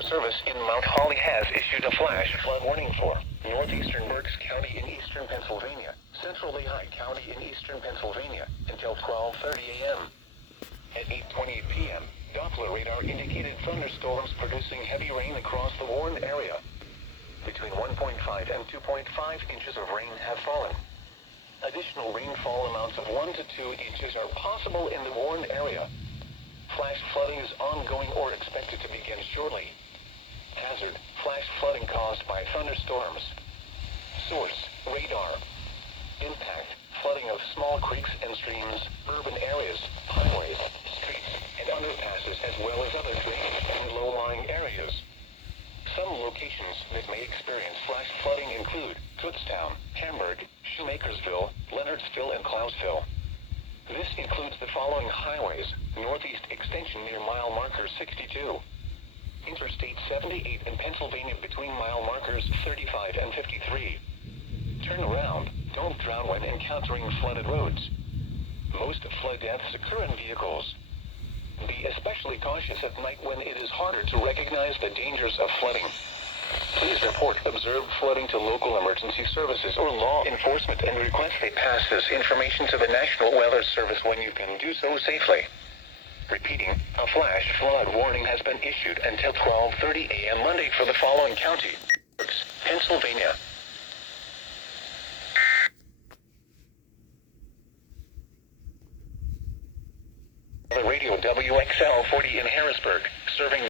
Weather Service in Mount Holly has issued a flash flood warning for northeastern Berks County in eastern Pennsylvania, central Lehigh County in eastern Pennsylvania until 12:30 a.m. At 8:28 p.m., Doppler radar indicated thunderstorms producing heavy rain across the warned area. Between 1.5 and 2.5 inches of rain have fallen. Additional rainfall amounts of 1 to 2 inches are possible in the warned area. Flash flooding is ongoing or expected to begin shortly. Hazard: flash flooding caused by thunderstorms. Source: radar. Impact: flooding of small creeks and streams, urban areas, highways, streets, and underpasses, as well as other drainage and low-lying areas. Some locations that may experience flash flooding include Kutztown, Hamburg, Shoemakersville, Leonardsville, and Clausville. This includes the following highways: Northeast Extension near mile marker 62. Interstate 78 in Pennsylvania between mile markers 35 and 53. Turn around. Don't drown when encountering flooded roads. Most flood deaths occur in vehicles. Be especially cautious at night when it is harder to recognize the dangers of flooding. Please report observed flooding to local emergency services or law enforcement and request they pass this information to the National Weather Service when you can do so safely. Repeating, a flash flood warning has been issued until 12:30 a.m. Monday for the following county: Pennsylvania. The radio WXL 40 in Harrisburg.